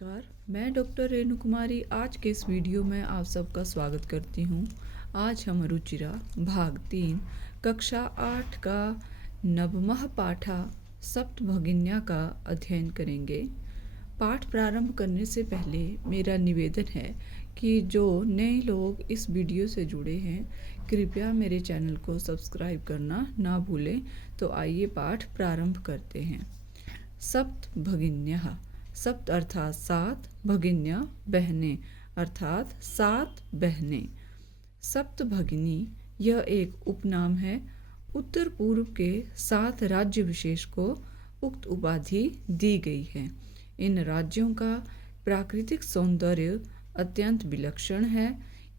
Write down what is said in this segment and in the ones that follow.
नमस्कार, मैं डॉक्टर रेणु कुमारी आज के इस वीडियो में आप सबका स्वागत करती हूँ। आज हम रुचिरा भाग 3 कक्षा 8 का नवमः पाठा सप्तभगिन्या का अध्ययन करेंगे। पाठ प्रारंभ करने से पहले मेरा निवेदन है कि जो नए लोग इस वीडियो से जुड़े हैं कृपया मेरे चैनल को सब्सक्राइब करना ना भूलें। तो आइए पाठ प्रारंभ करते हैं। सप्तभगिन्यः, सप्त अर्थात सात, भगिन्या बहनें अर्थात सात बहनें। सप्त भगिनी यह एक उपनाम है। उत्तर पूर्व के 7 राज्य विशेष को उक्त उपाधि दी गई है। इन राज्यों का प्राकृतिक सौंदर्य अत्यंत विलक्षण है।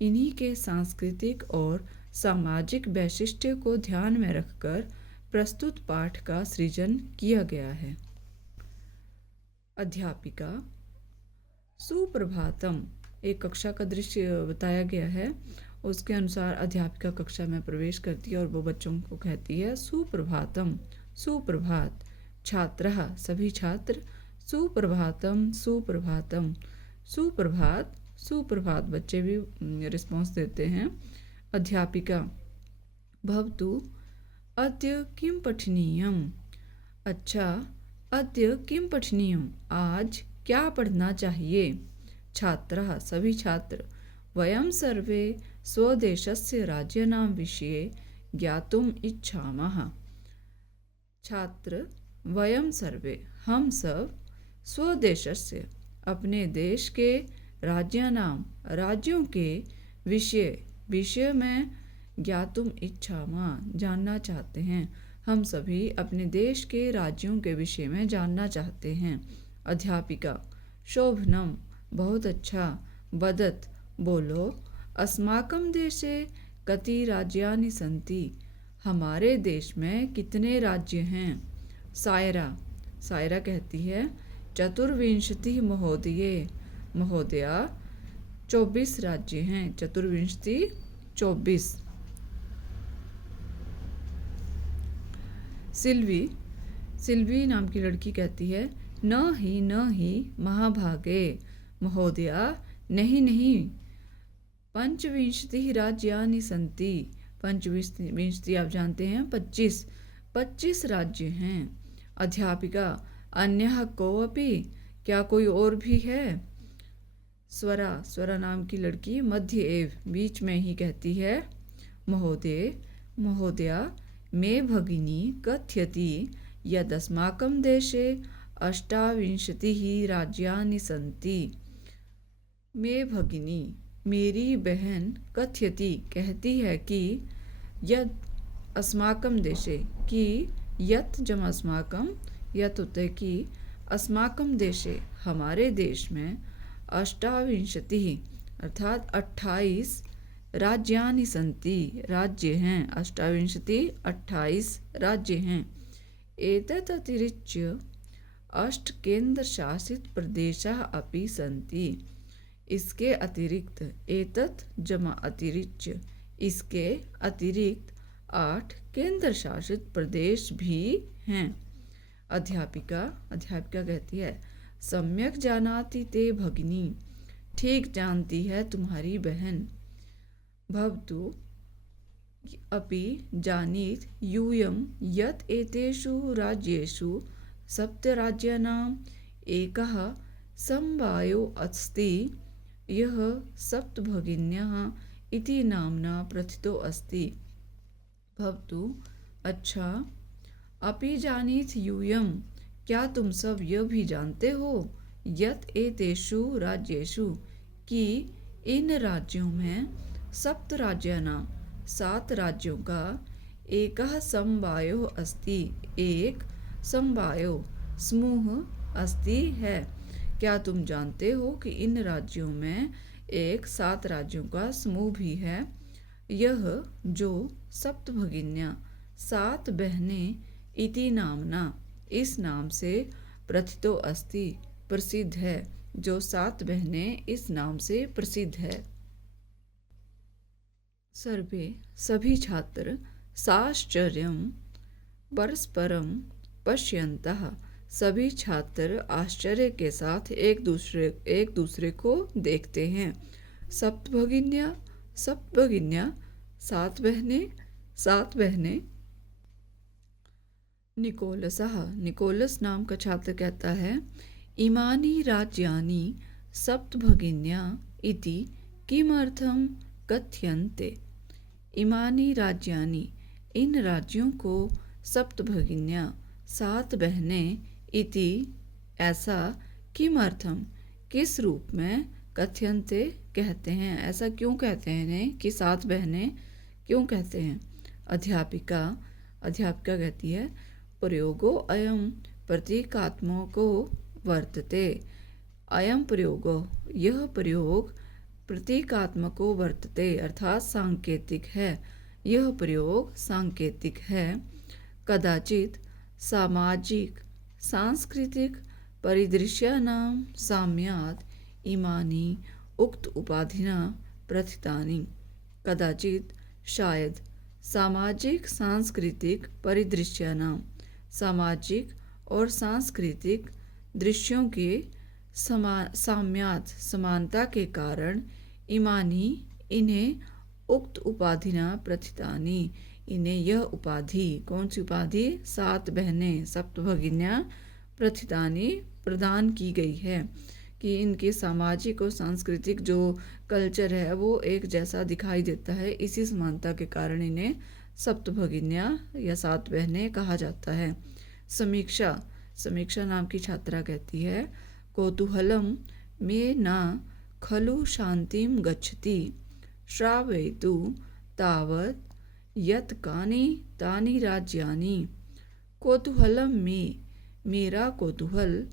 इन्हीं के सांस्कृतिक और सामाजिक वैशिष्ट्य को ध्यान में रखकर प्रस्तुत पाठ का सृजन किया गया है। अध्यापिका। सुप्रभातम, एक कक्षा का दृश्य बताया गया है। उसके अनुसार अध्यापिका कक्षा में प्रवेश करती है और वो बच्चों को कहती है सुप्रभातम, सुप्रभात। छात्रः, सभी छात्र सुप्रभातम, सुप्रभातम, सुप्रभात, सुप्रभात। बच्चे भी रिस्पॉन्स देते हैं। अध्यापिका। भवतु अद्य किं पठनीयम्? अच्छा, अद्य किं पठनीयम्? आज क्या पढ़ना चाहिए? छात्रः, सभी छात्र वयं सर्वे स्वदेशस्य राज्यानां विषये ज्ञातुम् इच्छामः। छात्र वयं सर्वे, हम सब, स्वदेशस्य, अपने देश के, राज्यानां, राज्यों के, विषय में, ज्ञातुम् इच्छामः, जानना चाहते हैं। हम सभी अपने देश के राज्यों के विषय में जानना चाहते हैं। अध्यापिका। शोभनम, बहुत अच्छा। वदत, बोलो। अस्माकं देशे कति राज्यानि सन्ति? हमारे देश में कितने राज्य हैं? सायरा। सायरा कहती है चतुर्विंशति महोदये, महोदया 24 राज्य हैं। चतुर्विंशति 24। सिल्वी। सिल्वी नाम की लड़की कहती है न ही महाभागे, महोदया नहीं नहीं, पंचविंशति राज्यानि सन्ति। पंचविंशति आप जानते हैं 25 राज्य हैं। अध्यापिका। अन्यः कोऽपि, क्या कोई और भी है? स्वरा। स्वरा नाम की लड़की मध्य एव, बीच में ही कहती है महोदय, महोदया मे भगिनी कथयति यदस्माकं देशे 28 राज्यानि सन्ति। मे भगिनी, मेरी बहन, कथयति कहती है कि यद अस्माकं देशे, कि यत जमा अस्माकं, यत होते कि अस्माकं देशे, हमारे देश में 28 अर्थात 28 राज्यानि सन्ति, राज्य हैं। 28 राज्य हैं। एतत् अतिरिच्य 8 केंद्र शासित प्रदेशाः अपि सन्ति। इसके अतिरिक्त, एतत् जमा अतिरिच्य, इसके अतिरिक्त 8 केंद्र शासित प्रदेश भी हैं। अध्यापिका। अध्यापिका कहती है सम्यक जानाति ते भगिनी, ठीक जानती है तुम्हारी बहन। भवतु अपि जानीत यूयं यत् एतेषु राज्येषु 7 राज्यानाम् एकः समवायो अस्ति, यः सप्तभगिन्यः इति नाम्ना प्रथितो अस्ति। भवतु, अच्छा। अपि जानीत यूयं, क्या तुम सब यह भी जानते हो, यत् एतेषु राज्येषु, कि इन राज्यों में 7 राज्यानां, 7 राज्यों का, एकः समवायो अस्ति, एक समवायो, समूह, अस्ति है। क्या तुम जानते हो कि इन राज्यों में एक 7 राज्यों का समूह भी है? यह जो सप्तभगिन्या, 7 बहनें, इति नामना, इस नाम से, प्रथितो अस्ति, प्रसिद्ध है। जो 7 बहनें इस नाम से प्रसिद्ध है। सर्वे, सभी छात्र, साश्चर्यं परस्परं पश्यन्तः, सभी छात्र आश्चर्य के साथ एक दूसरे को देखते हैं। सप्तभगिनियाँ, सप्तभगिनियाँ, सात बहनें, सात बहनें। निकोलस नाम का छात्र कहता है, इमानी राज्यानि सप्तभगिन्या इति किमर्थं कथ्यन्ते। इमानी राज्यानि, इन राज्यों को, सप्तभगिन्या, सात बहनें, इति, ऐसा, किमर्थम, किस रूप में, कथ्यन्ते, कहते हैं, ऐसा क्यों कहते हैं इन्हें कि सात बहनें क्यों कहते हैं। अध्यापिका कहती है, प्रयोगो अयम प्रतीकात्मको वर्तते। अयम प्रयोगो, यह प्रयोग प्रतीकात्मको वर्तते अर्थात सांकेतिक है। यह प्रयोग सांकेतिक है। कदाचित सामाजिक सांस्कृतिक परिदृश्यानां साम्यात् इमानि उक्त उपाधिना प्रथितानि। कदाचित, शायद, सामाजिक सांस्कृतिक परिदृश्यानां, सामाजिक और सांस्कृतिक दृश्यों के साम्यात, समानता के कारण, इमानी, इन्हें, उक्त उपाधिना प्रथितानि, इन्हें यह उपाधि, कौन सी उपाधि, सात बहनें, सप्तभगिन्याँ, प्रथितानि, प्रदान की गई है कि इनके सामाजिक और सांस्कृतिक जो कल्चर है वो एक जैसा दिखाई देता है। इसी समानता के कारण इन्हें सप्तभगिन्याँ या सात बहनें कहा जाता है। समीक्षा नाम की छात्रा कहती है, कौतूहलम मे न खलु शांतिम गच्छति श्रावयतु तावत् यत् कानि तानि राज्यानि। कौतूहलम में, मेरा कौतूहल,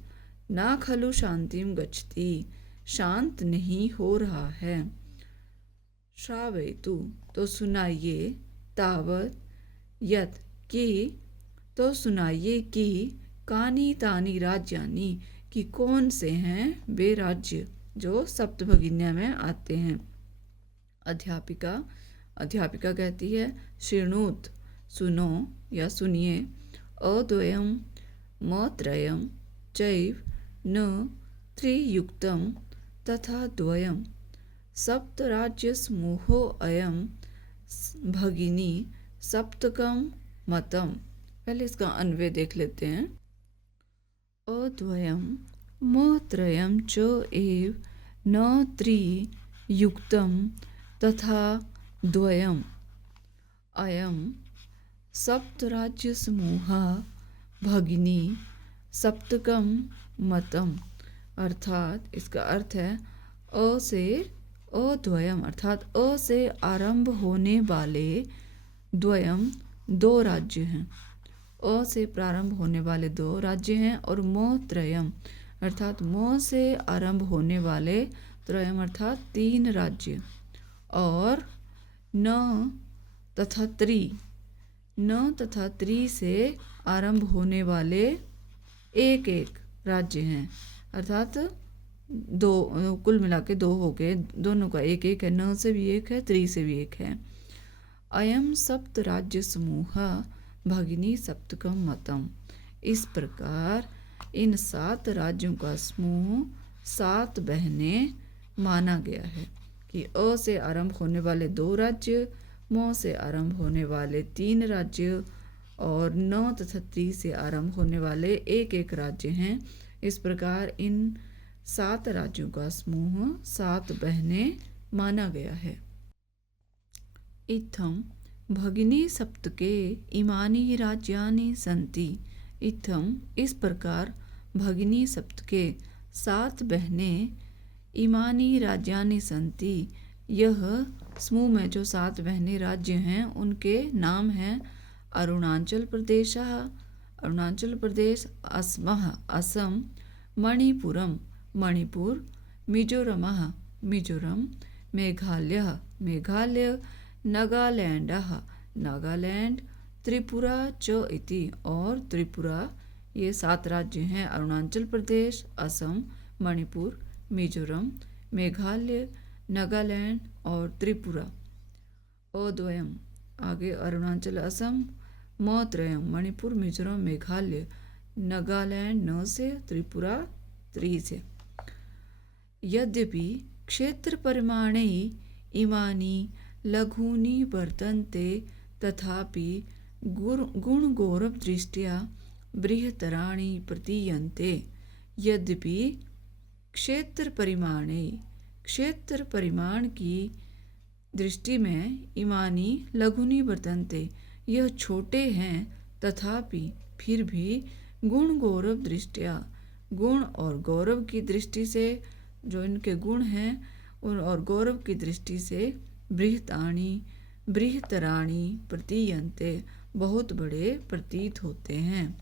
न खलु शांतिम गच्छति, शांत नहीं हो रहा है। श्रावयतु, तो सुनाइए, तावत्, यत्, कि, तो सुनाइए कि, कानि तानि राज्यानि, कि कौन से हैं वे राज्य जो सप्तभगिन्या में आते हैं। अध्यापिका कहती है, शृणुत, सुनो या सुनिए, अद्वयम मत्रयम चैव न त्रियुक्तम तथा द्वयम सप्तराज्यसमूहो अयम भगिनी सप्तकम मतम। पहले इसका अन्वय देख लेते हैं। अद्वयम मत्रयम च एव न त्रियुक्तम तथा द्वयम अयम सप्तराज्यसमूहः भगिनी सप्तकम मतम। अर्थात इसका अर्थ है, अ से, अद्वयम अर्थात अ से आरंभ होने वाले, द्वयम, दो राज्य हैं। अ से प्रारंभ होने वाले दो राज्य हैं और मोत्रयम अर्थात मो से आरंभ होने वाले, त्रयम अर्थात तीन राज्य, और न तथा त्रि से आरंभ होने वाले एक एक राज्य हैं। अर्थात दो, कुल मिला के दो हो गए, दोनों का एक एक है, न से भी एक है, त्रि से भी एक है। अयम सप्त राज्य समूह भगिनी सप्तकम मतम। इस प्रकार इन सात राज्यों का समूह सात बहनें माना गया है कि अ से आरंभ होने वाले दो राज्य, मो से आरंभ होने वाले तीन राज्य और न तथा त्रि से आरंभ होने वाले एक एक राज्य हैं। इस प्रकार इन सात राज्यों का समूह सात बहनें माना गया है। इत्थम भगिनी सप्तके इमानि राज्यानि सन्ति। इत्थम, इस प्रकार, भगिनी सप्तके, सात बहनें, इमानि राज्यानि सन्ति, यह समूह में जो सात बहनें राज्य हैं उनके नाम हैं अरुणाचल प्रदेश, अरुणाचल प्रदेश, असमः, असम, मणिपुरम, मणिपुर, मिजोरमः, मिजोरम, मेघालयः, मेघालय, नागालैंडः, नागालैंड, त्रिपुरा च इति, और त्रिपुरा। ये सात राज्य हैं अरुणाचल प्रदेश, असम, मणिपुर, मिजोरम, मेघालय, नागालैंड और त्रिपुरा। अद्वयम, आगे अरुणाचल, असम, मत्रयम, मणिपुर, मिजोरम, मेघालय, नागालैंड न से, त्रिपुरा त्रि से। यद्यपि क्षेत्र परिमाणे इमानि लघूनि वर्तन्ते तथापि गुणगौरवदृष्ट्या बृहत्तराणि प्रतीयन्ते। यद्यपि क्षेत्र परिमाण की दृष्टि में इमानी लघुनी वर्तन्ते, यह छोटे हैं, तथापि फिर भी गुण गौरव दृष्टिया, गुण और गौरव की दृष्टि से, जो इनके गुण हैं और गौरव की दृष्टि से बृहत्तराणि प्रतीयन्ते, बहुत बड़े प्रतीत होते हैं।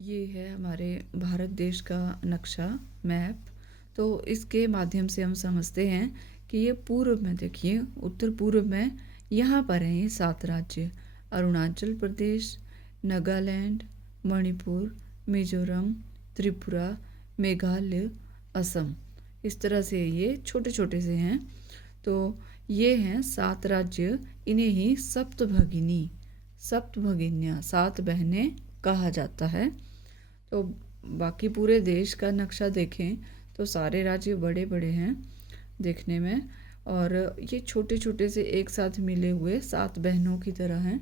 ये है हमारे भारत देश का नक्शा, मैप। तो इसके माध्यम से हम समझते हैं कि ये पूर्व में, देखिए उत्तर पूर्व में यहाँ पर हैं ये 7 राज्य: अरुणाचल प्रदेश, नागालैंड, मणिपुर, मिजोरम, त्रिपुरा, मेघालय, असम। इस तरह से ये छोटे छोटे से हैं। तो ये हैं 7 राज्य, इन्हें ही सप्तभगिनियाँ, 7 बहनें कहा जाता है। तो बाकी पूरे देश का नक्शा देखें तो सारे राज्य बड़े बड़े हैं देखने में, और ये छोटे छोटे से एक साथ मिले हुए 7 बहनों की तरह हैं।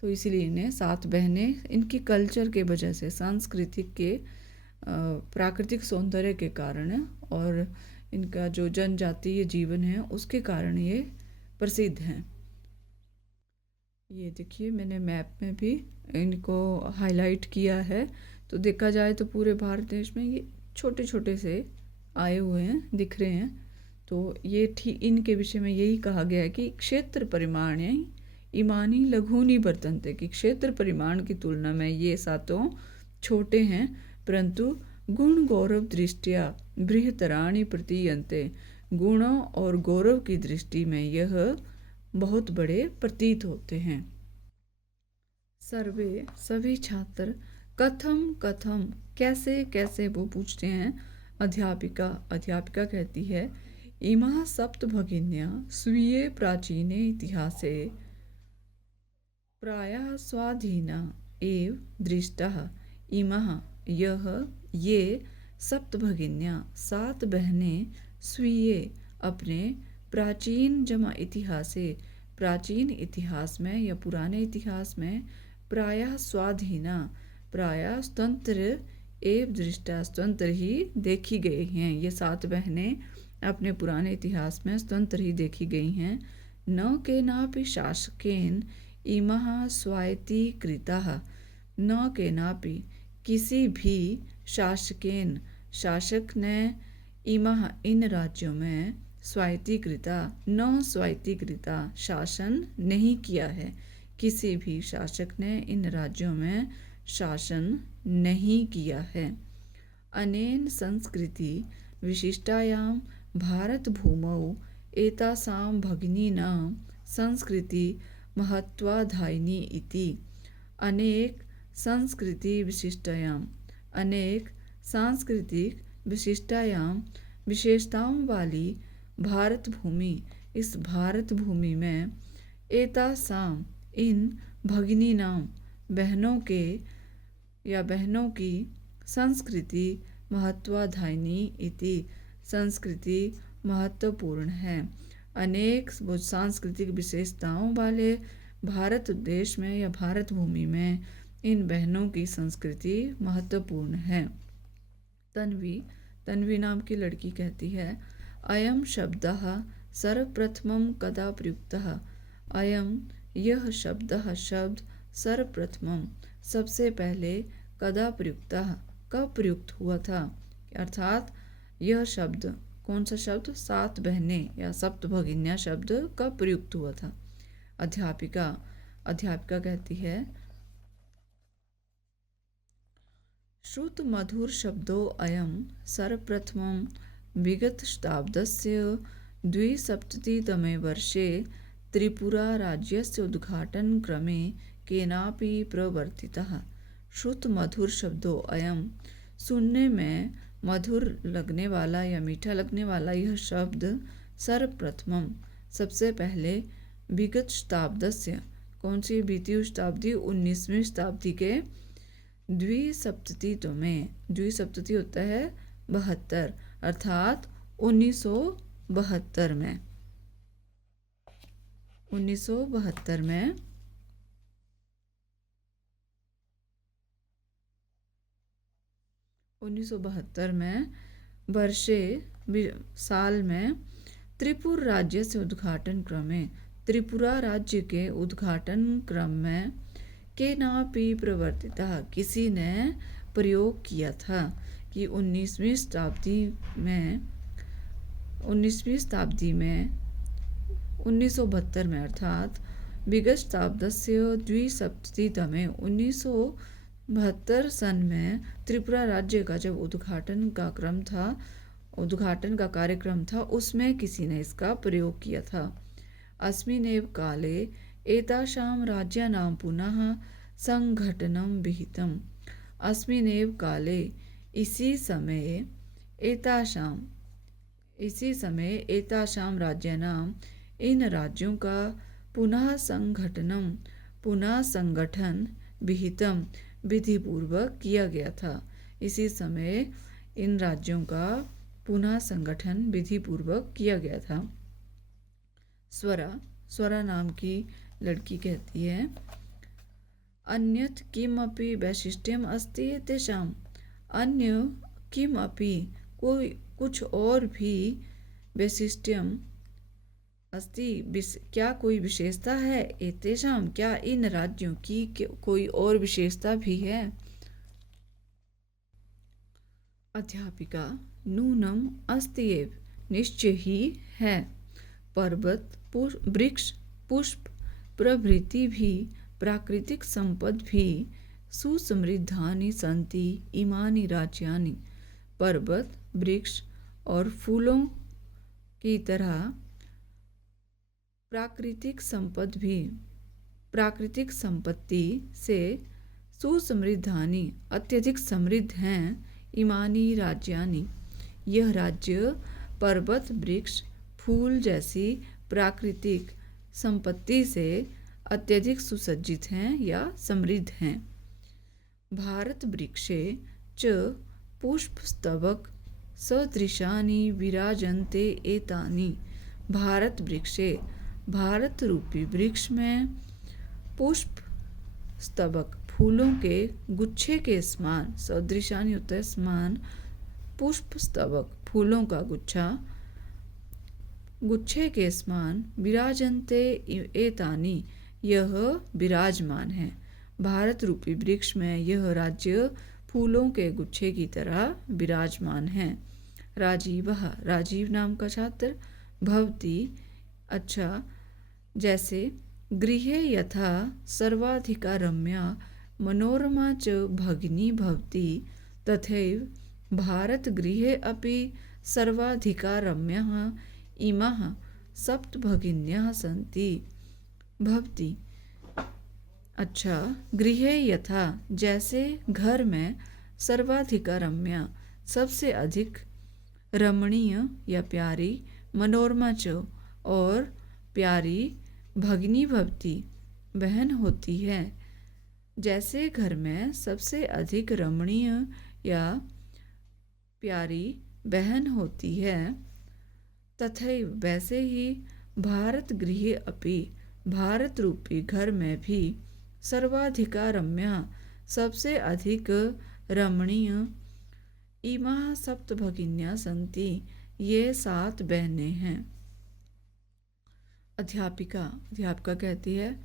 तो इसीलिए इन्हें 7 बहनें, इनकी कल्चर के वजह से, सांस्कृतिक के प्राकृतिक सौंदर्य के कारण और इनका जो जनजातीय जीवन है उसके कारण ये प्रसिद्ध हैं। ये देखिए मैंने मैप में भी इनको हाईलाइट किया है। तो देखा जाए तो पूरे भारत देश में ये छोटे छोटे से आए हुए हैं, दिख रहे हैं। तो ये इनके विषय में यही कहा गया है कि क्षेत्र परिमाण इमानी लघुनी वर्तन्ते, कि क्षेत्र परिमाण की तुलना में ये 7 छोटे हैं, परंतु गुण गौरव दृष्टिया बृहत्तराणि प्रतीयन्ते, गुणों और गौरव की दृष्टि में यह बहुत बड़े प्रतीत होते हैं। सर्वे, सभी छात्र, कथम, कैसे कैसे, वो पूछते हैं। अध्यापिका कहती है, इमा सप्तभगिन्या स्वीये प्राचीने इतिहासे प्रायः स्वाधीना एव दृष्टाः। इमः, ये 7 भगिनियाँ, 7 बहनें, स्वीये, अपने, प्राचीन जमा इतिहासे, प्राचीन इतिहास में या पुराने इतिहास में, प्रायः स्वाधीना, प्रायः स्वतंत्र, एव दृष्टा, स्वतंत्र ही देखी गई हैं। ये 7 बहनें अपने पुराने इतिहास में स्वतंत्र ही देखी गई हैं। न केनापि शासकेन इमः स्वायत्तीकृताः, न केनापि, किसी भी, शासकेन, शासक ने, इमः, इन राज्यों में, स्वायत्तीकृता, न स्वायत्तीकृता, शासन नहीं किया है। किसी भी शासक ने इन राज्यों में शासन नहीं किया है। अनेन संस्कृति विशिष्टायां भारत भूमौ एतासां भगिनीनां संस्कृति महत्वाधायिनी इति। अनेक संस्कृति विशिष्टायां, अनेक सांस्कृतिक विशिष्टायां, विशेषताओं वाली भारत भूमि, इस भारत भूमि में, एतासां, इन, भगिनीनां, बहनों के या बहनों की, संस्कृति महत्वाधायिनी इति, संस्कृति महत्वपूर्ण है। अनेक सांस्कृतिक विशेषताओं वाले भारत देश में या भारत भूमि में इन बहनों की संस्कृति महत्वपूर्ण है। तन्वी नाम की लड़की कहती है, अयम शब्दः सर्वप्रथमं कदा प्रयुक्तः। अयम, यह शब्दः, शब्द, सर्वप्रथमं, सबसे पहले, कदा प्रयुक्तः, कब प्रयुक्त हुआ था। अर्थात यह शब्द, कौन सा शब्द, 7 बहनें या सप्तभगिन्या शब्द कब प्रयुक्त हुआ था। अध्यापिका कहती है, श्रुत मधुर शब्दो अयम सर्वप्रथमं विगत शताब्दस्य 270तमे वर्षे त्रिपुरा राज्यस्य उद्घाटन क्रमे केनापि प्रवर्तितः। श्रुत मधुर शब्दो अयम, सुनने में मधुर लगने वाला या मीठा लगने वाला यह शब्द, सर्वप्रथमम, सबसे पहले, विगत शताब्दस्य, कौन सी बीती हुई शताब्दी, 19वीं शताब्दी के द्विसप्ततित्व में, द्विसप्तति होता है 72, अर्थात 1972 में, 1972 में 1972 में वर्षे साल में त्रिपुर राज्य से उद्घाटन क्रम में, त्रिपुरा राज्य के उद्घाटन क्रम में केनापि प्रवर्तिता, किसी ने प्रयोग किया था कि 19वीं शताब्दी में 1972 में अर्थात विगतशताब्दस्य द्विसप्ततितमे 1972 सन में त्रिपुरा राज्य का जब उद्घाटन का कार्यक्रम था, उसमें किसी ने इसका प्रयोग किया था। अस्मिन्नेव काले एतासां राज्यानां पुनः संघटनं विहितम्। अस्मिन्नेव काले इसी समय एतासां राज्यानां, इन राज्यों का पुनः संगठन विहितम, विधिपूर्वक किया गया था। इसी समय इन राज्यों का पुनः संगठन विधिपूर्वक किया गया था। स्वरा नाम की लड़की कहती है, अन्यत् किमपि वैशिष्ट्यम् अस्ति एतेषाम्, अन्य किमपि कोई कुछ और भी वैशिष्ट्यम् अस्ति, क्या कोई विशेषता है, एतेषाम् क्या इन राज्यों की कोई और विशेषता भी है। अध्यापिका, नूनम अस्ति एव, निश्चय ही है, पर्वत वृक्ष पुष्प प्रभृति भी प्राकृतिक संपद भी सुसमृद्धानि सन्ति इमानि राज्यानि, पर्वत वृक्ष और फूलों की तरह प्राकृतिक संपत्ति से सुसमृद्धानि अत्यधिक समृद्ध हैं, इमानी राज्यानि, यह राज्य पर्वत वृक्ष फूल जैसी प्राकृतिक संपत्ति से अत्यधिक सुसज्जित हैं या समृद्ध हैं। भारत वृक्षे च पुष्पस्तबक सदृशानि विराजन्ते एतानि, भारत वृक्षे, भारत रूपी वृक्ष में पुष्प स्तबक फूलों के गुच्छे के समान, सदृशानि होता है समान, पुष्प स्तबक फूलों का गुच्छे के समान, विराजन्ते एतानि, यह विराजमान है। भारत रूपी वृक्ष में यह राज्य फूलों के गुच्छे की तरह विराजमान है। राजीवः, राजीव नाम का छात्र, भवति, अच्छा, जैसे, गृहे यथा सर्वाधिका रम्या मनोरमा च भगिनी भवति, तथैव भारत गृहे अपि सर्वाधिका रम्यः इमाः सप्त भगिन्यः सन्ति भवति। अच्छा, गृहे यथा, जैसे घर में, सर्वाधिका रम्या, सबसे अधिक रमणीय या प्यारी, मनोरमा च, और प्यारी, भगिनी भवति, बहन होती है। जैसे घर में सबसे अधिक रमणीय या प्यारी बहन होती है, तथैव वैसे ही भारत गृहे अपि, भारत रूपी घर में भी, सर्वाधिका रम्या, सबसे अधिक रमणीय, इमाः सप्त भगिन्यः सन्ति, ये 7 बहनें हैं। अध्यापिका कहती है,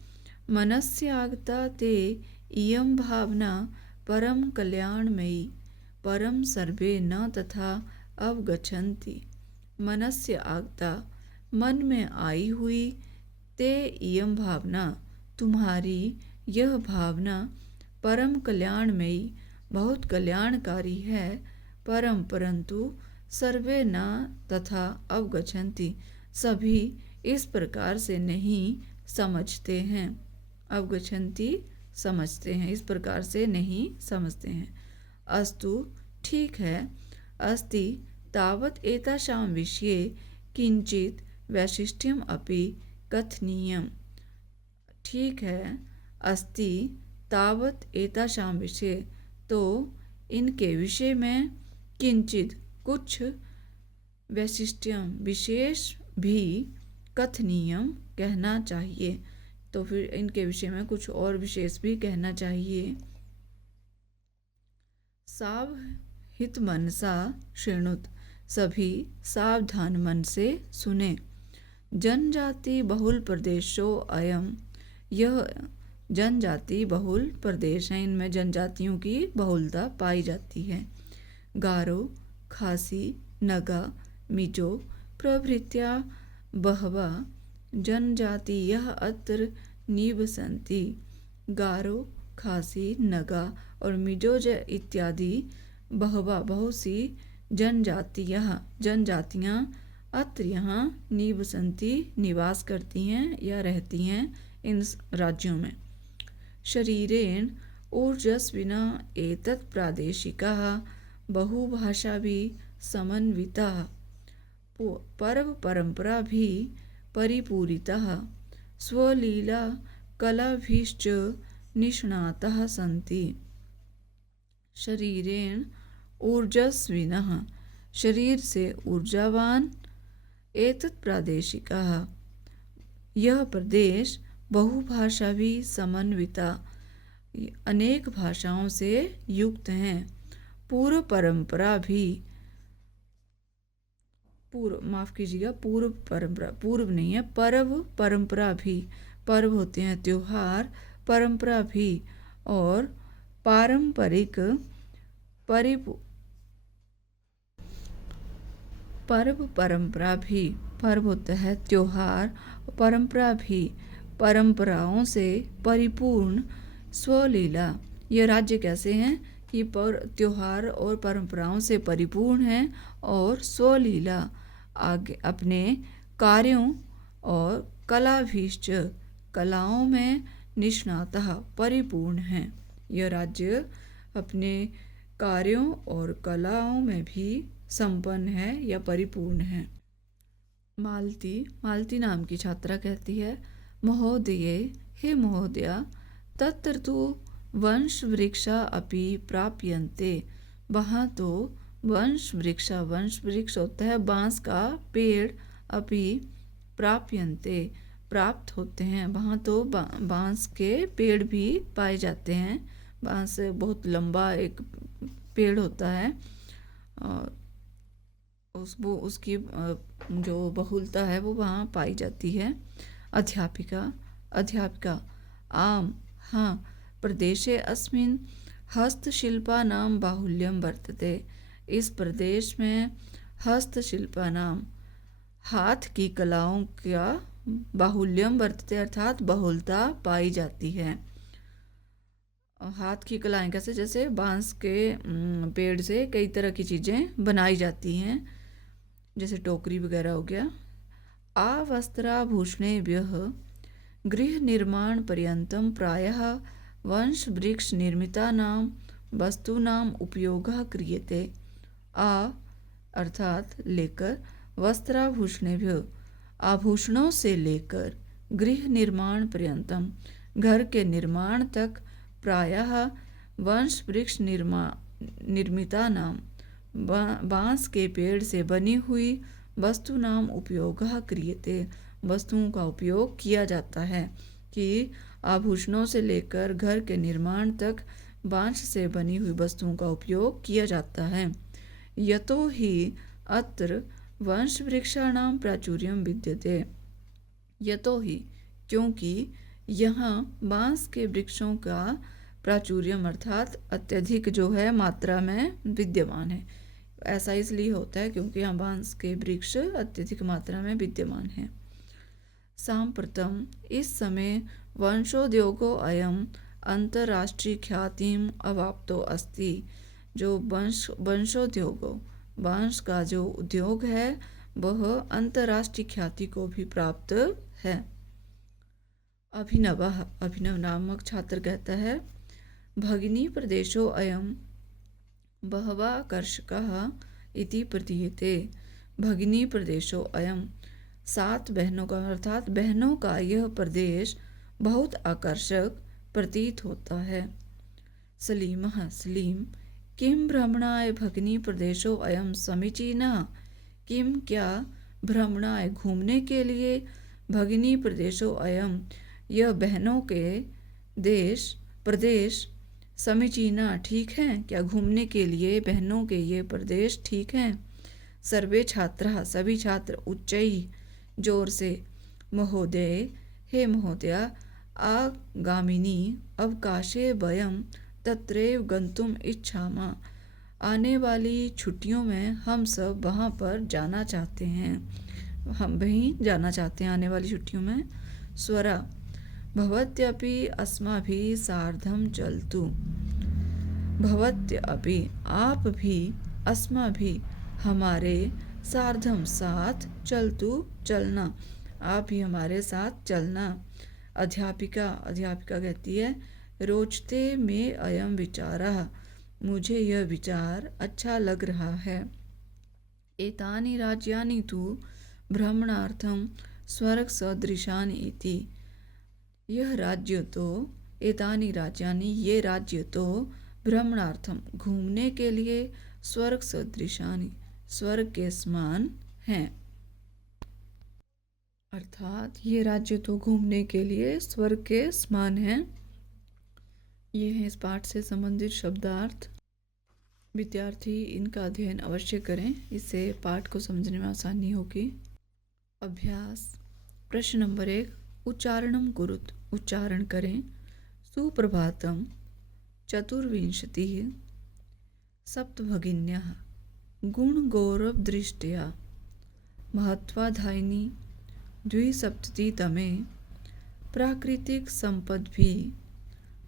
मनस्य आगता ते इयं भावना परम कल्याणमयी, परम सर्वे न तथा अवगच्छन्ति। मनस्य आगता, मन में आई हुई, ते इयं भावना, तुम्हारी यह भावना, परम कल्याणमयी, बहुत कल्याणकारी है, परम परंतु, सर्वे न तथा अवगच्छन्ति, सभी इस प्रकार से नहीं समझते हैं। अवगच्छन्ति समझते हैं, इस प्रकार से नहीं समझते हैं। अस्तु, ठीक है, अस्ति तावत् एतासां विषये किंचित वैशिष्ट्यम् अपि कथनीयम्। ठीक है, अस्ति तावत् एतासां विषये, तो इनके विषय में किंचित कुछ वैशिष्ट्यम विशेष भी कथनीयम कहना चाहिए। तो फिर इनके विषय में कुछ और विशेष भी कहना चाहिए। सावहित मनसा शृणुत, सभी सावधान मन से सुने। जनजाति बहुल प्रदेशो अयम, यह जनजाति बहुल प्रदेश है, इनमें जनजातियों की बहुलता पाई जाती है। गारो, खासी, नगा, मिजो प्रभृत्या बहवा जनजातीयः अत्र निवसन्ति। गारो, खासी, नगा और मिजो इत्यादि बहवा बहुत सी जनजातियाँ अत्र यहाँ निवसन्ति निवास करती हैं या रहती हैं इन राज्यों में। शरीरेण ऊर्जस्विना एतत् प्रादेशिकाः बहुभाषाभिः समन्विताः पर्व परंपरा भी परिपूरिताः स्वलीला कलाभिश्च निष्णाताः सन्ति। शरीरेण ऊर्जस्विनः, शरीर से ऊर्जावान, एतत् प्रादेशिकाः, यह प्रदेश बहुभाषा भी समन्विता, अनेक भाषाओं से युक्त हैं। पूर्व परंपरा भी, पूर्व परंपरा, पूर्व नहीं है, पर्व परंपरा भी, पर्व होते हैं त्योहार, परंपरा भी और पारंपरिक पर्व परंपरा भी, पर्व होता है त्योहार, परंपरा भी परंपराओं से परिपूर्ण स्वलीला। ये राज्य कैसे हैं कि त्योहार और परंपराओं से परिपूर्ण हैं और स्वलीला आगे अपने कार्यों और कलाभिष्ट कलाओं में निष्णातः परिपूर्ण हैं। यह राज्य अपने कार्यों और कलाओं में भी संपन्न है या परिपूर्ण है। मालती नाम की छात्रा कहती है, महोदये, हे महोदया, तत्र तु वंश वृक्षा अपि प्राप्यन्ते, वहाँ तो वंश वृक्ष होता है बांस का पेड़, अपि प्राप्यन्ते प्राप्त होते हैं, वहाँ तो बांस के पेड़ भी पाए जाते हैं। बांस बहुत लंबा एक पेड़ होता है और उसकी जो बहुलता है वो वहाँ पाई जाती है। अध्यापिका आम, हाँ, प्रदेशे अस्मिन् हस्तशिल्पानां बाहुल्यं वर्तते, इस प्रदेश में हस्तशिल्पानां हाथ की कलाओं का बाहुल्यम वर्तते अर्थात बहुलता पाई जाती है। हाथ की कलाएं कैसे, जैसे बांस के पेड़ से कई तरह की चीज़ें बनाई जाती हैं, जैसे टोकरी वगैरह हो गया। आवस्त्राभूषणेभ्यः गृह निर्माण पर्यन्तं प्रायः वंश वृक्ष निर्मितानां वस्तूनां उपयोगः क्रियते। अर्थात लेकर, वस्त्राभूषणेभ्यः आभूषणों से लेकर, गृह निर्माण पर्यंतम घर के निर्माण तक, प्रायः वंश वृक्ष निर्मिता नाम बांस के पेड़ से बनी हुई वस्तु नाम उपयोगः क्रियते, वस्तुओं का उपयोग किया जाता है। कि आभूषणों से लेकर घर के निर्माण तक बांस से बनी हुई वस्तुओं का उपयोग किया जाता है। यतो ही अत्र वंश वृक्षाणां प्राचुर्यं विद्यते, यतो ही क्योंकि यहाँ बांस के वृक्षों का प्राचुर्यम अर्थात अत्यधिक जो है मात्रा में विद्यमान है। ऐसा इसलिए होता है क्योंकि यहाँ बांस के वृक्ष अत्यधिक मात्रा में विद्यमान हैं। सांप्रतम, इस समय वंशोद्योगो अयम अंतर्राष्ट्रीय ख्यातिम अवाप्तो अस्ति, जो वंशोद्योगो बांस का जो उद्योग है वह अंतर्राष्ट्रीय ख्याति को भी प्राप्त है। अभिनव नामक छात्र कहता है, भगिनी प्रदेशो अयम बहवाकर्षकः इति प्रतीयते। भगिनी प्रदेशो अयम, 7 बहनों का अर्थात बहनों का यह प्रदेश बहुत आकर्षक प्रतीत होता है। सलीमः सलीम। किं भ्रमणाय भगिनी प्रदेशो अयम समीचीनः। किम क्या भ्रमणाय घूमने के लिए भगिनी प्रदेशो अयम यह बहनों के देश प्रदेश समीचीना ठीक है। क्या घूमने के लिए बहनों के ये प्रदेश ठीक हैं। सर्वे छात्राः सभी छात्र उच्चैः जोर से महोदय हे महोदया आगामिनी अवकाशे वयं तत्रैव गन्तुम् इच्छामः। आने वाली छुट्टियों में हम सब वहाँ पर जाना चाहते हैं। हम वहीं जाना चाहते हैं आने वाली छुट्टियों में। स्वरा भवत्यपि अस्माभिः सार्धं चलतु। भवत्यपि आप भी अस्माभिः हमारे सार्धम साथ चलतु चलना। आप भी हमारे साथ चलना। अध्यापिका कहती है रोचते में अयम विचारः मुझे यह विचार अच्छा लग रहा है। एतानि राज्यानि तु भ्रमणार्थं स्वर्ग सदृशानि इति। यह राज्य तो एतानि राज्यानि ये राज्य तो भ्रमणार्थम घूमने के लिए स्वर्ग सदृशानि स्वर्ग के समान हैं। अर्थात ये राज्य तो घूमने के लिए स्वर्ग के समान हैं। ये हैं इस पाठ से संबंधित शब्दार्थ। विद्यार्थी इनका अध्ययन अवश्य करें, इससे पाठ को समझने में आसानी होगी। अभ्यास प्रश्न नंबर 1 उच्चारणम कुरुत उच्चारण करें। सुप्रभातम चतुर्विंशतिः सप्तभगिन्यः गुणगौरवदृष्ट्या महत्वाधायिनी द्विसप्ततितमे प्राकृतिक संपद्भिः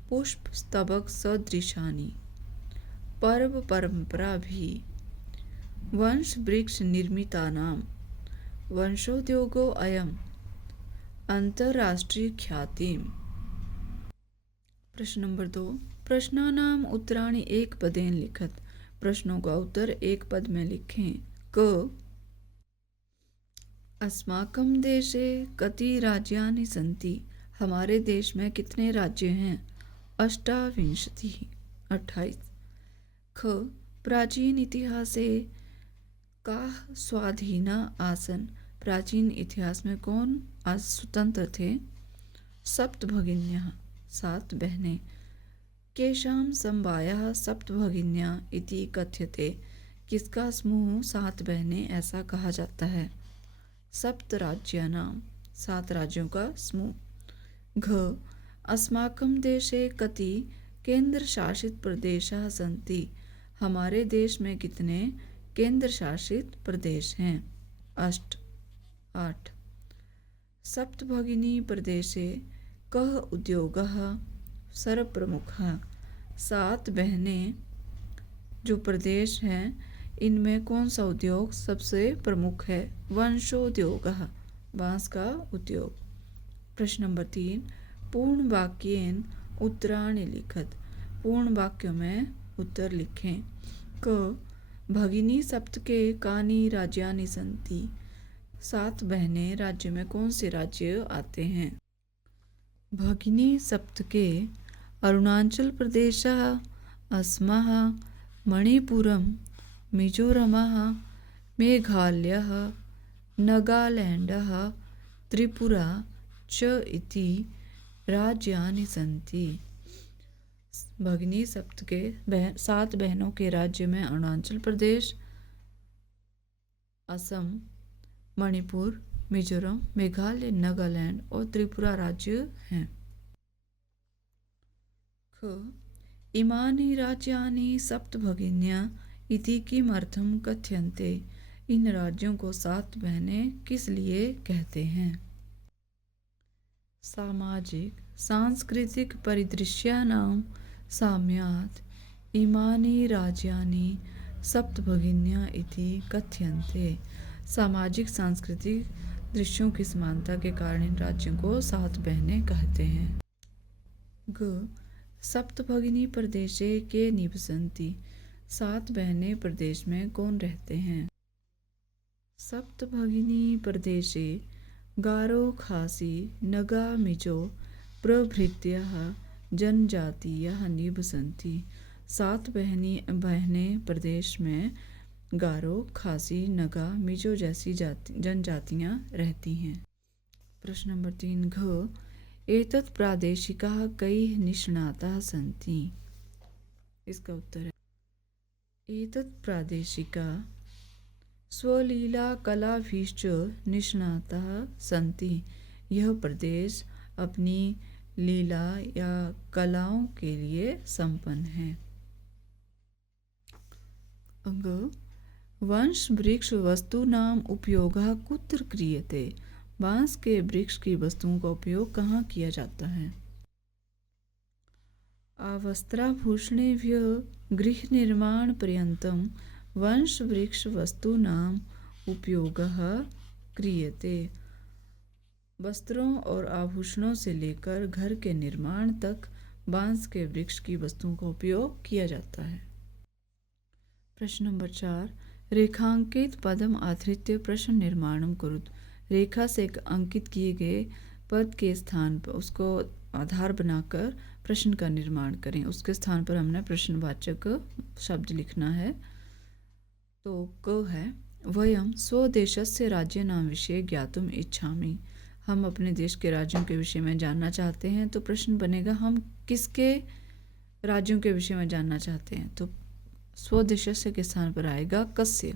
पुष्पस्तबक सदृशानि पर्व परंपराभिः वंश वृक्ष निर्मितानां वंशोद्योगो अयम् अंतरराष्ट्रीय ख्यातिम्। प्रश्न नंबर 2 प्रश्नानाम् उत्तराणि एक पदेन लिखत। प्रश्नों का उत्तर एक पद में लिखें। क अस्माकं देशे कति राज्यानि सन्ति। हमारे देश में कितने राज्य हैं। अष्टाविंशतिः 28। ख प्राचीन इतिहासे काः स्वाधीना आसन्। प्राचीन इतिहास में कौन आज स्वतंत्र थे। सप्तभगिन्यः 7 बहनें। केषां समवायः सप्तभगिन्या इति कथ्यते। किसका समूह 7 बहनें ऐसा कहा जाता है। सप्त राज्यानां 7 राज्यों का समूह। घ अस्माकं देशे कति केंद्र शासित प्रदेशाः सन्ति। हमारे देश में कितने केंद्र शासित प्रदेश हैं। 8 सप्तभगिनी प्रदेशे कः उद्योगः सर्वप्रमुखः। 7 बहनें जो प्रदेश हैं इनमें कौन सा उद्योग सबसे प्रमुख है। वंशोद्योगः बांस का उद्योग। प्रश्न नंबर 3 पूर्ण वाक्येन उत्तराणि लिखत। पूर्ण वाक्यों में उत्तर लिखें। क भगिनी सप्तके कानि राज्यानि सन्ति। 7 बहनें राज्य में कौन से राज्य आते हैं। भगिनी सप्तके अरुणाचल प्रदेशः असमः मणिपुरम मिजोरमः मेघालयः नागालैंडः त्रिपुरा च इति राज्यानि सन्ति। भगिनी सप्तके 7 बहनों के राज्य में अरुणाचल प्रदेश असम मणिपुर मिजोरम मेघालय नागालैंड और त्रिपुरा राज्य हैं। ख इमानि राज्यानि सप्तभगिन्या इति किमर्थं कथ्यन्ते। इन राज्यों को 7 बहनें किस लिए कहते हैं। सामाजिक सांस्कृतिक परिदृश्यानां साम्यात् इमानि राज्यानि सप्तभगिन्या इति कथ्यन्ते। सामाजिक सांस्कृतिक दृश्यों की समानता के कारण इन राज्यों को 7 बहनें कहते हैं। ग सप्तभगिनी प्रदेशे के निवसन्ति। 7 बहनें प्रदेश में कौन रहते हैं। सप्तभगिनी प्रदेशे गारो खासी नगा मिजो प्रभृतयः जनजातीयाः निवसन्ति। 7 बहनें प्रदेश में गारो, खासी, नगा, मिजो जैसी जनजातियाँ रहती हैं। प्रश्न नंबर 3 घ एतत् प्रादेशिकाः कैः निष्णाताः सन्ति। इसका उत्तर है एतत् प्रादेशिका स्वलीला कलाभिश्च निष्णाताः सन्ति। यह प्रदेश अपनी लीला या कलाओं के लिए संपन्न है। अंग वंश वृक्ष वस्तूनाम उपयोगः कुत्र क्रियते। बांस के वृक्ष की वस्तुओं का उपयोग कहाँ किया जाता है। आवस्त्राभूषणेभ्यः गृहनिर्माणपर्यन्तं वंश वृक्ष वस्तूनाम उपयोगः क्रियते। वस्त्रों और आभूषणों से लेकर घर के निर्माण तक बांस के वृक्ष की वस्तुओं का उपयोग किया जाता है। प्रश्न नंबर 4 रेखांकित पदम आधृत्य प्रश्न निर्माणम कुरुत। रेखा से अंकित किए गए पद के स्थान पर उसको आधार बनाकर प्रश्न का निर्माण करें। उसके स्थान पर हमने प्रश्नवाचक शब्द लिखना है। तो क है वयम स्वदेशस्य राज्य नाम विषय ज्ञातुम इच्छामि। हम अपने देश के राज्यों के विषय में जानना चाहते हैं। तो प्रश्न बनेगा हम किसके राज्यों के विषय में जानना चाहते हैं। तो स्वदेशस्य के स्थान पर आएगा कस्य।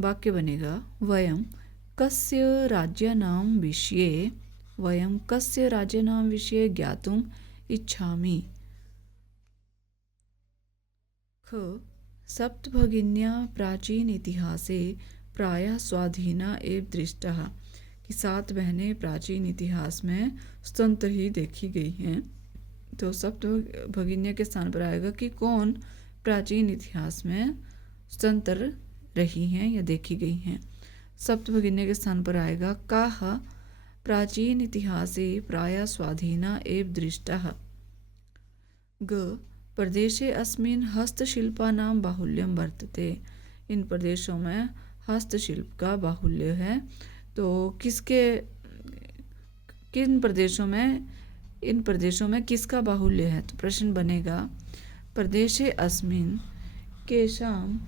वाक्य बनेगा वयम कस्य राज्यानां विषये वयम कस्य राज्यानां विषये ज्ञातुम इच्छामि। ख सप्तभगिन्याः प्राचीन इतिहासे प्रायः स्वाधीना एव दृष्टाः। कि 7 बहनें प्राचीन इतिहास में स्वतंत्र ही देखी गई हैं। तो सप्तभगिन्या के स्थान पर आएगा कि कौन प्राचीन इतिहास में स्वतंत्र रही हैं या देखी गई हैं। सप्तभगिन्या के स्थान पर आएगा काः प्राचीन इतिहासे प्रायः स्वाधीना एव दृष्टाः। ग प्रदेशे अस्मिन् हस्तशिल्पानां बाहुल्यं वर्तते। इन प्रदेशों में हस्तशिल्प का बाहुल्य है। तो किन प्रदेशों में इन प्रदेशों में किसका बाहुल्य है। तो प्रश्न बनेगा प्रदेशे अस्मिन् केषां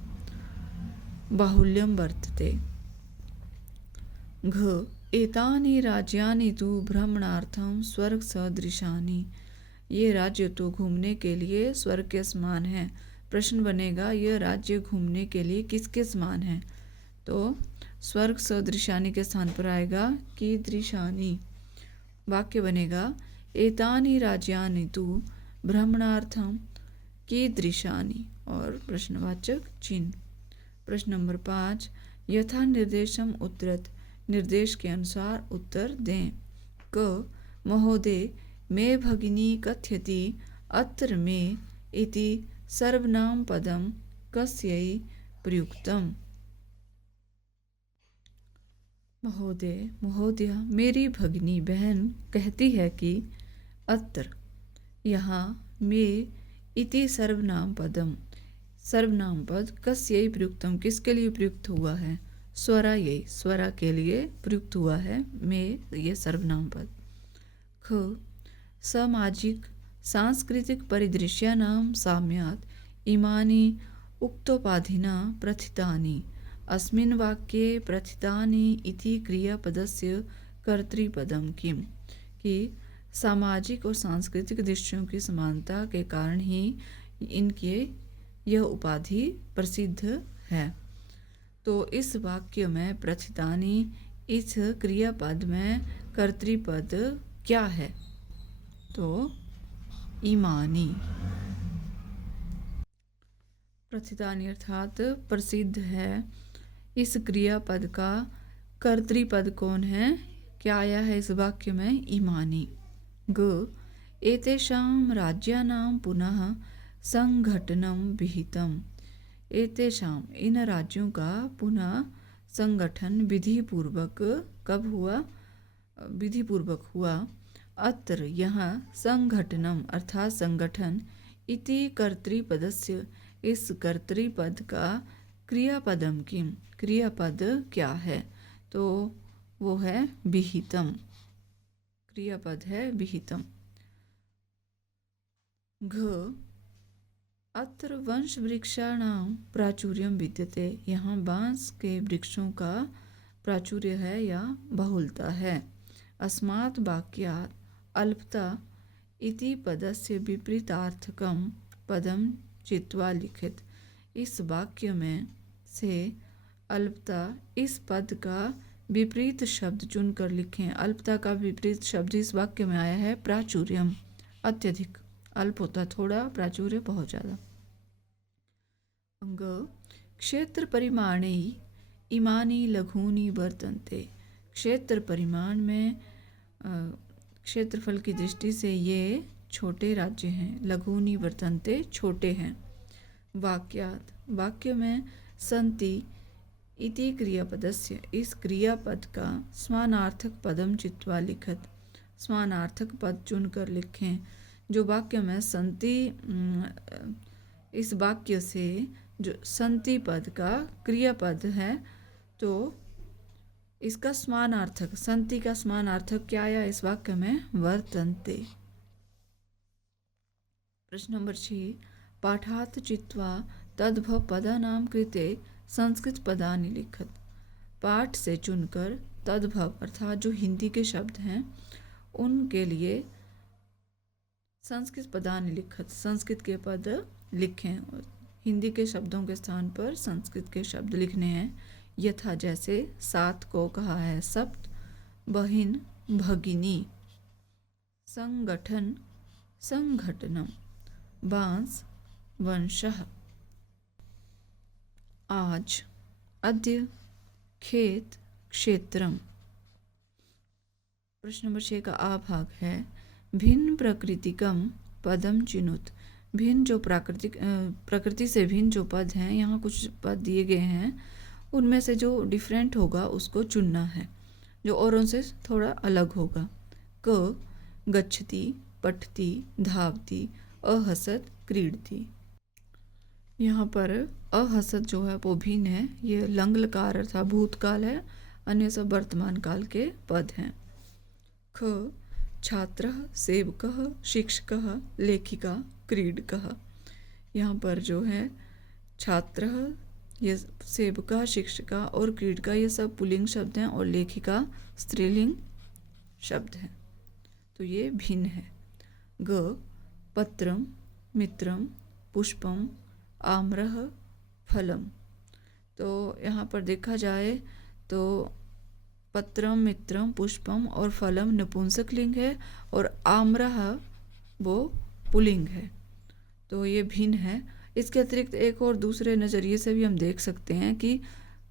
बाहुल्यं वर्तते। घ एतानि राज्यानि तु भ्रमणार्थं स्वर्ग सदृशानि। ये राज्य तो घूमने के लिए स्वर्ग के समान है। प्रश्न बनेगा यह राज्य घूमने के लिए किसके समान है। तो स्वर्ग सदृशानि के स्थान पर आएगा कीदृशानि। वाक्य बनेगा एतानि राज्यानि तु भ्रमणार्थं कीदृशानि और प्रश्नवाचक चिन्ह। प्रश्न नंबर 5 यथा निर्देशम उत्तरत। निर्देश के अनुसार उत्तर दें। क महोदय मे भगिनी कथयति अत्र मे इति सर्वनाम पदम कस्यै प्रयुक्तम्। महोदय महोदया मेरी भगिनी बहन कहती है कि अत्र यहाँ मे इति सर्वनाम पदम सर्वनाम पद कस्यै प्रयुक्तम किसके लिए प्रयुक्त हुआ है। स्वरा यही स्वरा के लिए प्रयुक्त हुआ है में ये सर्वनाम पद। ख सामाजिक सांस्कृतिक परिदृश्यानां साम्यात् इमानि उक्तोपाधिना प्रथितानि। अस्मिन् वाक्ये प्रथितानि इति क्रियापदस्य कर्तृपदं किम। कि सामाजिक और सांस्कृतिक दृश्यों की समानता के कारण ही इनके यह उपाधि प्रसिद्ध है। तो इस वाक्य में प्रथितानि इस क्रियापद में कर्तृपद क्या है। तो इमानी। प्रथितानि अर्थात प्रसिद्ध है। इस क्रियापद का कर्तृपद कौन है क्या आया है इस वाक्य में इमानी। ग एतेषां राज्यानां पुनः संघटनं विहितम्। एतेषां इन राज्यों का पुनः संगठन विधिपूर्वक कब हुआ विधिपूर्वक हुआ। अत्र यहाँ संघटनम अर्थात संगठन इति कर्तृपदस्य इस कर्तृपद का क्रियापदम किम क्रियापद क्या है। तो वो है विहितम। क्रियापद है विहितम। घ अत्र वंश वृक्षाणां प्राचुर्यं विद्यते। यहाँ बांस के वृक्षों का प्राचुर्य है या बहुलता है। अस्मात् वाक्यात् अल्पता इति पदस्य विपरीतार्थकं पदम चित्वा लिखित। इस वाक्य में से अल्पता इस पद का विपरीत शब्द चुनकर लिखें। अल्पता का विपरीत शब्द इस वाक्य में आया है प्राचुर्यम। अत्यधिक, अल्प होता थोड़ा, प्राचुर्य बहुत ज़्यादा। अंग क्षेत्र परिमाणे इमानी लघूनि वर्तन्ते। क्षेत्र परिमाण में क्षेत्रफल की दृष्टि से ये छोटे राज्य हैं। लघूनि वर्तन्ते, छोटे हैं। वाक्यात वाक्य में संति इति क्रियापदस्य इस क्रियापद का समानार्थक पदम चित्वा लिखत। समानार्थक पद चुनकर लिखें। जो वाक्य में संति, इस वाक्य से जो संति पद का क्रियापद है तो इसका समानार्थक, संति का समानार्थक क्या आया इस वाक्य में? वर्तन्ते। प्रश्न नंबर 6, पाठात् चित्वा तद्भव पदानां कृते संस्कृत पदानि लिखत। पाठ से चुनकर तद्भव अर्थात जो हिंदी के शब्द हैं उनके लिए संस्कृत पदानि लिखत, संस्कृत के पद लिखें। हिंदी के शब्दों के स्थान पर संस्कृत के शब्द लिखने हैं। यथा जैसे सात को कहा है सप्त, बहिन भगिनी, संगठन संघटनम, बांस वंशः, आज अद्य खेत क्षेत्रम। प्रश्न नंबर 6 का आ भाग है भिन्न प्रकृतिकम पदम चिनुत। भिन्न जो प्रकृति से भिन्न जो पद हैं, यहाँ कुछ पद दिए गए हैं, उनमें से जो डिफरेंट होगा उसको चुनना है, जो औरों से थोड़ा अलग होगा। क गच्छति, पठति, धावति, अहसत, क्रीडति। यहाँ पर अहसत जो है वो भिन्न है। ये लंग लकार अर्थात भूतकाल है, अन्य सब वर्तमान काल के पद हैं। ख छात्रः, सेवकः, शिक्षकः, लेखिका, क्रीडकः। यहाँ पर जो है छात्रः, ये सेवका, शिक्षका और क्रीडका ये सब पुल्लिंग शब्द हैं और लेखिका स्त्रीलिंग शब्द हैं, तो ये भिन्न है। ग पत्रम, मित्रम, पुष्पम, आम्रः, फलम। तो यहाँ पर देखा जाए तो पत्रम, मित्रम, पुष्पम और फलम नपुंसक लिंग है और आम्रः वो पुल्लिंग है, तो ये भिन्न है। इसके अतिरिक्त एक और दूसरे नज़रिए से भी हम देख सकते हैं कि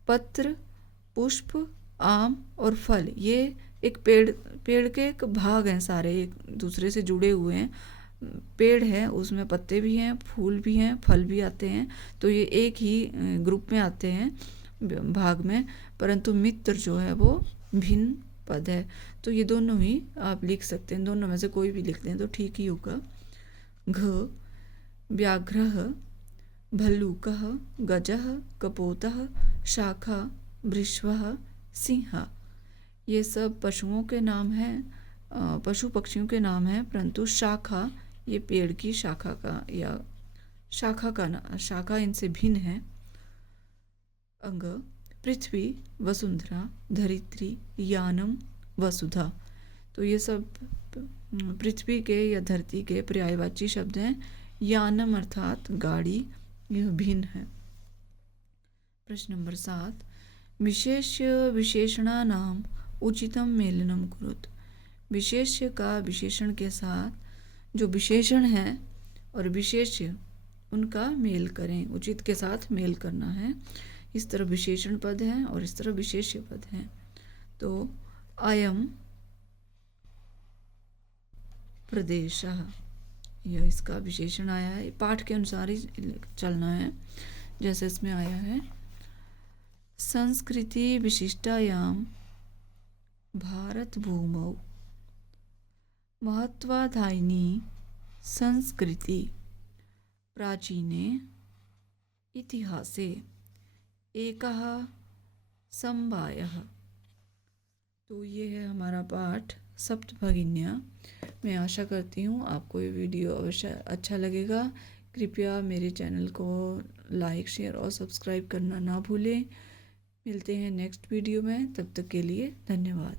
पत्र, पुष्प, आम और फल ये एक पेड़ के एक भाग हैं, सारे एक दूसरे से जुड़े हुए हैं। पेड़ है, उसमें पत्ते भी हैं, फूल भी हैं, फल भी आते हैं, तो ये एक ही ग्रुप में आते हैं, भाग में। परंतु मित्र जो है वो भिन्न पद है। तो ये दोनों ही आप लिख सकते हैं, दोनों में से कोई भी लिख दें तो ठीक ही होगा। घ व्याघ्रः, भल्लूकः, गजः, कपोतः, शाखा, वृषभः, सिंह। ये सब पशुओं के नाम हैं, पशु पक्षियों के नाम हैं, परंतु शाखा ये पेड़ की शाखा का या शाखा इनसे भिन्न है। अंग पृथ्वी, वसुंधरा, धरित्री, यानम, वसुधा। तो ये सब पृथ्वी के या धरती के पर्यायवाची शब्द हैं। यानम अर्थात गाड़ी, यह भिन्न है। प्रश्न नंबर 7, विशेष्य विशेषणानाम उचितम मेलनम कुरुत। विशेष्य का विशेषण के साथ जो विशेषण है और विशेष्य उनका मेल करें, उचित के साथ मेल करना है। इस तरह विशेषण पद हैं और इस तरह विशेष्य पद हैं। तो अयम प्रदेशः, यह इसका विशेषण आया है, पाठ के अनुसार ही चलना है जैसे इसमें आया है। संस्कृति विशिष्टायां भारत भूमौ महत्वाधायिनी संस्कृति प्राचीने इतिहासे एकः समवायः तो ये है हमारा पाठ सप्तभगिनियाँ। मैं आशा करती हूँ आपको ये वीडियो अवश्य अच्छा लगेगा। कृपया मेरे चैनल को लाइक, शेयर और सब्सक्राइब करना ना भूलें। मिलते हैं नेक्स्ट वीडियो में, तब तक के लिए धन्यवाद।